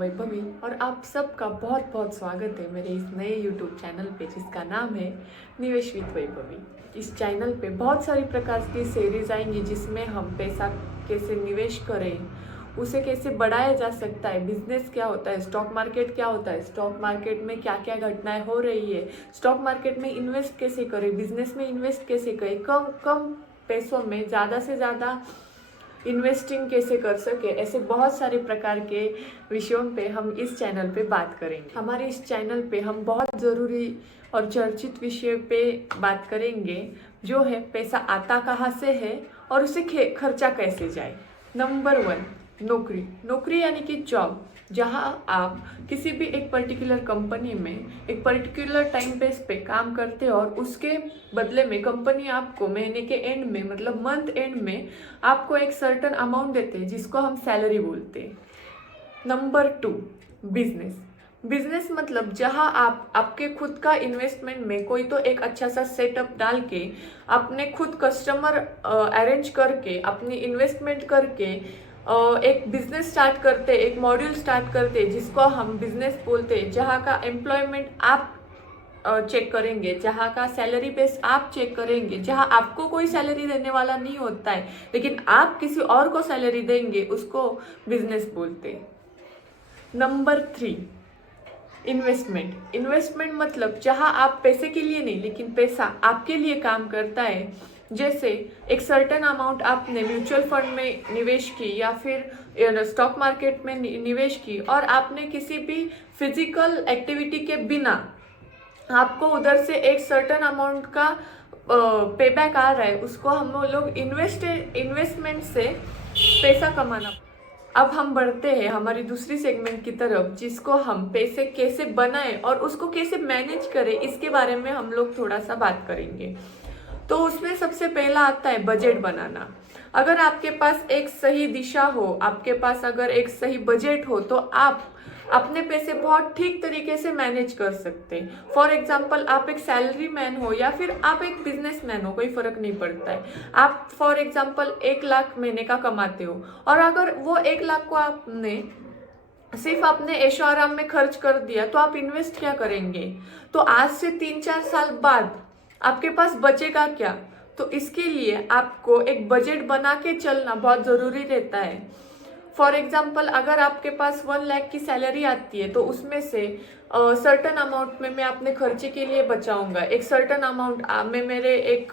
वैभवी और आप सबका बहुत बहुत स्वागत है मेरे इस नए YouTube चैनल पे जिसका नाम है निवेश विद वैभवी। इस चैनल पे बहुत सारी प्रकार की सीरीज आएंगी जिसमें हम पैसा कैसे निवेश करें, उसे कैसे बढ़ाया जा सकता है, बिजनेस क्या होता है, स्टॉक मार्केट क्या होता है, स्टॉक मार्केट में क्या क्या घटनाएं हो रही है, स्टॉक मार्केट में इन्वेस्ट कैसे करें, बिजनेस में इन्वेस्ट कैसे करें, कम कम पैसों में ज़्यादा से ज़्यादा इन्वेस्टिंग कैसे कर सके, ऐसे बहुत सारे प्रकार के विषयों पे हम इस चैनल पे बात करेंगे। हमारे इस चैनल पे हम बहुत ज़रूरी और चर्चित विषय पे बात करेंगे जो है पैसा आता कहाँ से है और उसे खर्चा कैसे जाए। नंबर 1, नौकरी। नौकरी यानी कि जॉब, जहाँ आप किसी भी एक पर्टिकुलर कंपनी में एक पर्टिकुलर टाइम बेस पे काम करते हो और उसके बदले में कंपनी आपको महीने के एंड में मतलब मंथ एंड में आपको एक सर्टेन अमाउंट देते हैं जिसको हम सैलरी बोलते हैं। Number 2, business. बिजनेस मतलब जहाँ आप आपके खुद का इन्वेस्टमेंट में कोई तो एक अच्छा सा सेटअप डाल के अपने खुद कस्टमर अरेंज करके अपनी इन्वेस्टमेंट करके एक बिजनेस स्टार्ट करते, एक मॉड्यूल स्टार्ट करते जिसको हम बिजनेस बोलते हैं, जहाँ का एम्प्लॉयमेंट आप चेक करेंगे, जहाँ का सैलरी बेस आप चेक करेंगे, जहाँ आपको कोई सैलरी देने वाला नहीं होता है लेकिन आप किसी और को सैलरी देंगे, उसको बिजनेस बोलते हैं। Number 3, investment. इन्वेस्टमेंट मतलब जहाँ आप पैसे के लिए नहीं लेकिन पैसा आपके लिए काम करता है। जैसे एक सर्टेन अमाउंट आपने म्यूचुअल फंड में निवेश की या फिर स्टॉक मार्केट में निवेश की और आपने किसी भी फिजिकल एक्टिविटी के बिना आपको उधर से एक सर्टेन अमाउंट का पेबैक आ रहा है, उसको हम लोग इन्वेस्टमेंट से पैसा कमाना। अब हम बढ़ते हैं हमारी दूसरी सेगमेंट की तरफ जिसको हम पैसे कैसे बनाएं और उसको कैसे मैनेज करें, इसके बारे में हम लोग थोड़ा सा बात करेंगे। तो उसमें सबसे पहला आता है बजट बनाना। अगर आपके पास एक सही दिशा हो, आपके पास अगर एक सही बजट हो तो आप अपने पैसे बहुत ठीक तरीके से मैनेज कर सकते हैं। फॉर एग्जाम्पल, आप एक सैलरी मैन हो या फिर आप एक बिजनेसमैन हो, कोई फर्क नहीं पड़ता है। आप फॉर एग्जाम्पल 1 लाख महीने का कमाते हो और अगर वो 1 लाख को आपने सिर्फ अपने ऐशो आराम में खर्च कर दिया तो आप इन्वेस्ट क्या करेंगे? तो आज से 3-4 साल बाद आपके पास बचेगा क्या? तो इसके लिए आपको एक बजट बना के चलना बहुत ज़रूरी रहता है। फॉर एग्जाम्पल, अगर आपके पास 1 लाख की सैलरी आती है तो उसमें से सर्टन अमाउंट में मैं अपने खर्चे के लिए बचाऊंगा, एक सर्टन अमाउंट मैं मेरे एक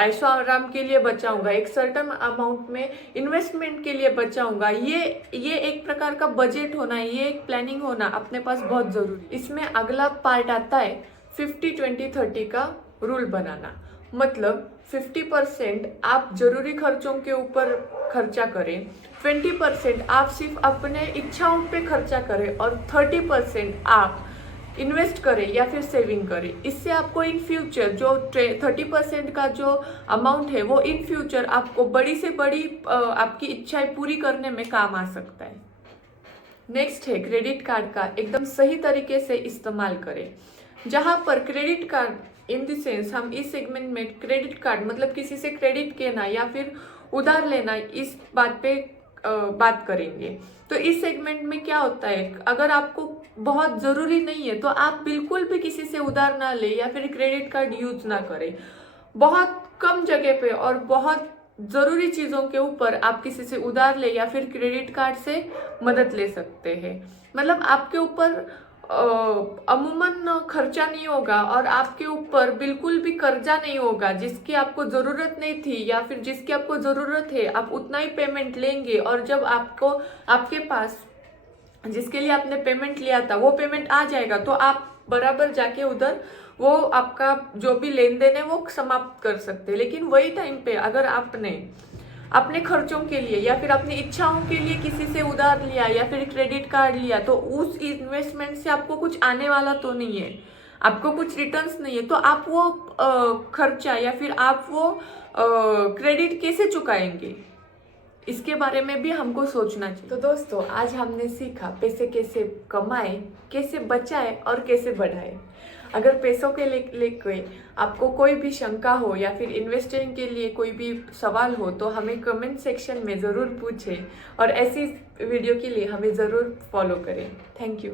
ऐशो आराम के लिए बचाऊंगा, एक सर्टन अमाउंट में इन्वेस्टमेंट के लिए बचाऊंगा। ये एक प्रकार का बजट होना, ये एक प्लानिंग होना अपने पास बहुत ज़रूरी। इसमें अगला पार्ट आता है 50-20-30 का रूल बनाना। मतलब 50% आप जरूरी खर्चों के ऊपर खर्चा करें, 20% आप सिर्फ अपने इच्छाओं पे खर्चा करें और 30% आप इन्वेस्ट करें या फिर सेविंग करें। इससे आपको इन फ्यूचर जो 30% का जो अमाउंट है वो इन फ्यूचर आपको बड़ी से बड़ी आपकी इच्छाएं पूरी करने में काम आ सकता है। नेक्स्ट है क्रेडिट कार्ड का एकदम सही तरीके से इस्तेमाल करें। जहाँ पर credit card in the sense, हम इस सेगमेंट में क्रेडिट कार्ड मतलब किसी से क्रेडिट लेना या फिर उधार लेना, इस बात पे बात करेंगे। तो इस सेगमेंट में क्या होता है, अगर आपको बहुत ज़रूरी नहीं है तो आप बिल्कुल भी किसी से उधार ना ले या फिर क्रेडिट कार्ड यूज ना करें। बहुत कम जगह पे और बहुत ज़रूरी चीज़ों के ऊपर आप किसी से उधार ले या फिर क्रेडिट कार्ड से मदद ले सकते हैं। मतलब आपके ऊपर अमूमन खर्चा नहीं होगा और आपके ऊपर बिल्कुल भी कर्जा नहीं होगा जिसकी आपको ज़रूरत नहीं थी या फिर जिसकी आपको ज़रूरत है आप उतना ही पेमेंट लेंगे और जब आपको आपके पास जिसके लिए आपने पेमेंट लिया था वो पेमेंट आ जाएगा तो आप बराबर जाके उधर वो आपका जो भी लेन देन है वो समाप्त कर सकते हैं। लेकिन वही टाइम पे अगर आपने अपने खर्चों के लिए या फिर अपनी इच्छाओं के लिए किसी से उधार लिया या फिर क्रेडिट कार्ड लिया तो उस इन्वेस्टमेंट से आपको कुछ आने वाला तो नहीं है, आपको कुछ रिटर्न्स नहीं है, तो आप वो खर्चा या फिर आप वो क्रेडिट कैसे चुकाएंगे, इसके बारे में भी हमको सोचना चाहिए। तो दोस्तों, आज हमने सीखा पैसे कैसे कमाए, कैसे बचाए और कैसे बढ़ाए। अगर पैसों के लेके आपको कोई भी शंका हो या फिर इन्वेस्टिंग के लिए कोई भी सवाल हो तो हमें कमेंट सेक्शन में ज़रूर पूछें और ऐसी वीडियो के लिए हमें ज़रूर फॉलो करें। Thank you.